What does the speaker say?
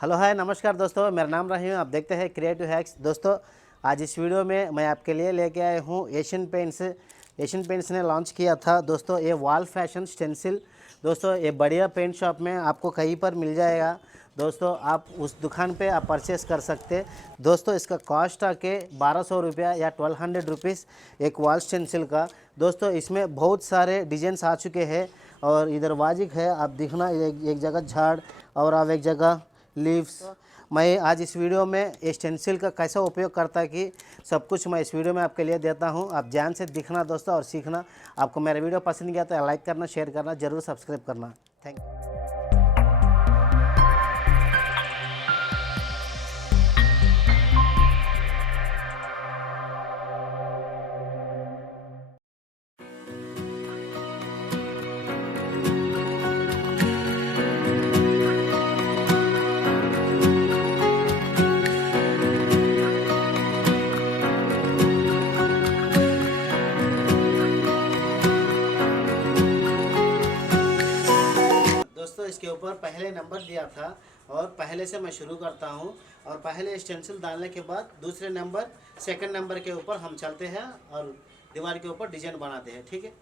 Hello hi नमस्कार दोस्तों, मेरा नाम रहीम। आप देखते हैं क्रिएटिव हैक्स। दोस्तों आज इस वीडियो में मैं आपके लिए लेके आया हूँ एशियन पेंट्स ने लॉन्च किया था दोस्तों ये वॉल फैशन स्टेंसिल। दोस्तों ये बढ़िया पेंट शॉप में आपको कहीं पर मिल जाएगा दोस्तों, आप उस दुकान पे आप परचेस कर सकते। दोस्तों इसका कॉस्ट आके 1200 रुपया या 1200 रुपीज़ एक वॉल स्टेंसिल का। दोस्तों इसमें बहुत सारे डिजाइंस आ चुके हैं और इधर वाजिक है, आप दिखना एक जगह झाड़ और आप एक जगह लीव्स। मैं आज इस वीडियो में स्टेंसिल का कैसा उपयोग करता है कि सब कुछ मैं इस वीडियो में आपके लिए देता हूं। आप ध्यान से दिखना दोस्तों और सीखना। आपको मेरा वीडियो पसंद किया तो लाइक करना, शेयर करना, जरूर सब्सक्राइब करना। Thank you. दोस्तों इसके ऊपर पहले नंबर दिया था और पहले से मैं शुरू करता हूं और पहले स्टेंसिल डालने के बाद दूसरे नंबर सेकंड नंबर के ऊपर हम चलते हैं और दीवार के ऊपर डिजाइन बनाते हैं। ठीक है।